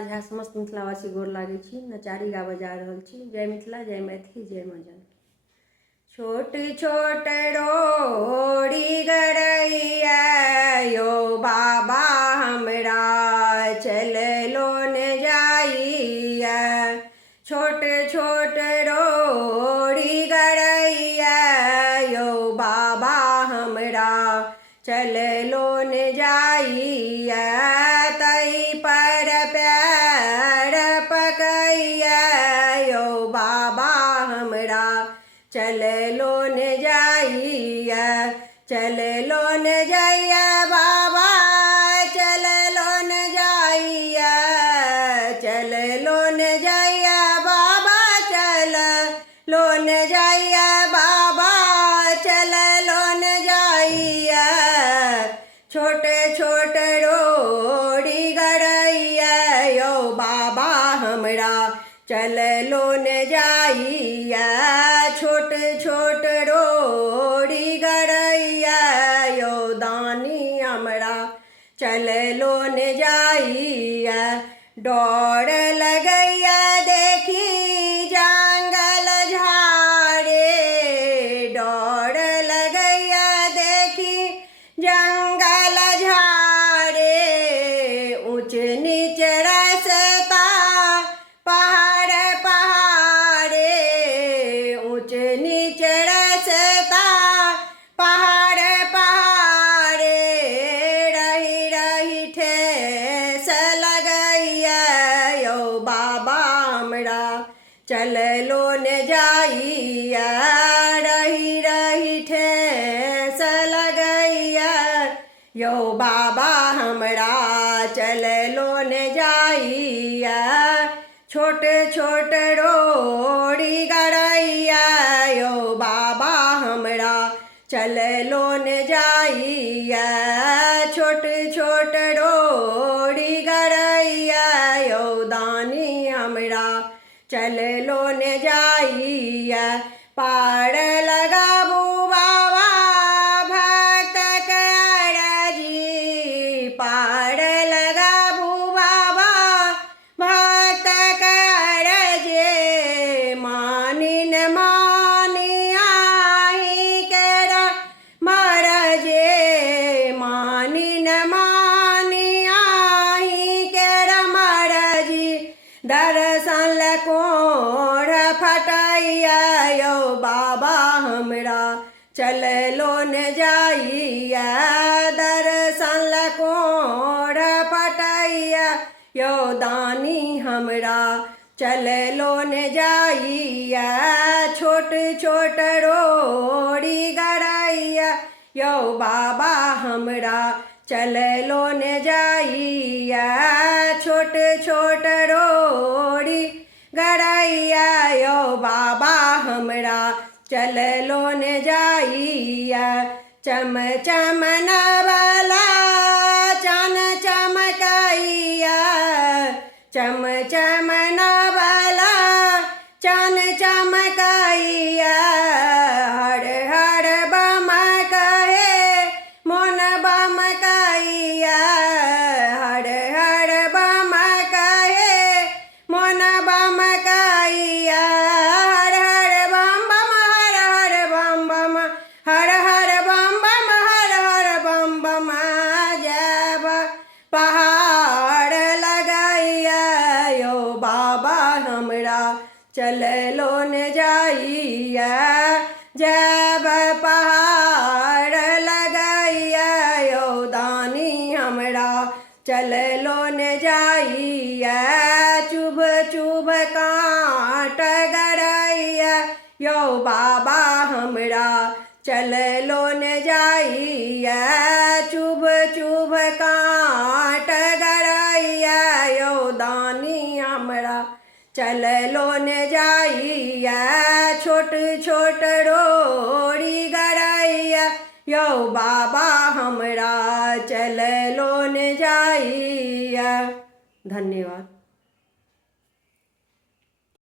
झा समस्त मिथिलावासी गोर लागै छी। नचारी गाबऽ जा रहल छी। जय मिथिला, जय मैथिली, जय माँ जानकी। छोट छोट रोड़ी गरैया यो बाबा हमरा चललो न जाइया। छोट छोट रोड़ी गरैया यो बाबा हमरा चललो न जाइया। तई पर पैर पकैया यो बाबा हमरा चललो न जाइया। चललो न जाइया बाबा चललो न जाइया। चललो न जाइया बाबा चललो न जाइया बाबा चललो न जाइया। छोटे छोटे रोड़ी गरैया यो बाबा हमरा चललो न जाइया। छोट छोट रोड़ी गरैया यो दानी हमरा चललो न जाइया। डर लगैया देखी जंगल झाड़े। डर लगैया देखी जंगल झाड़े। ऊंच नीच रास्ता पहाड़ पहाड़े। ऊंच नीच रास्ता पहाड़ पहाड़े। रही रही ठेस लगैया यो बाबा हमरा चललो न जाइया। रही रही ठेस लगैया यो बाबा हमरा चललो न जाइया। छोट छोट रोड़ी गरैया यो बाबा हमरा चललो न जाइया। छोट छोट रोड़ी गरैया यो दानी हमरा चललो न जाइया। पार लगाबू बाबा भक्त के अरजी। पार लगाबू बाबा भक्त के अरजी। मानी न मानी आही केरा मरजे। मानी न मानी आही केरा मरजी। दर्शन कोढ़ फटैया यो बाबा हमरा चललो न जाइया। दर्शन कोढ़ फटैया यो दानी हमरा चललो न जाइया। छोट छोट रोड़ी गरैया यो बाबा हमरा चललो न जाइया। छोट छोट रोड़ी गरैया यो बाबा हमरा चललो न जाइया। चम चम नवला चन चमकैया। चम चम नवला चन चमकैया। हर हर बम कहे मोन बम कैया। हर हर बम कहे मोन बम कैया। हर हर बम बम हर हर बम बम हर हर बम बम हर हर बम बम। जब पहाड़ लगैया यो बाबा हमरा चललो न जाइया। जब पहाड़ लगैया यो दानी हमरा चललो न जाइया। चुभ चुभ कांट गरैया यो बाबा हमरा चललो न जाइया। चुभ चुभ कांट गरैया यो दानी हमरा चललो न जाइया। छोट छोट रोड़ी गरैया यो बाबा हमरा चललो न जाइया। धन्यवाद।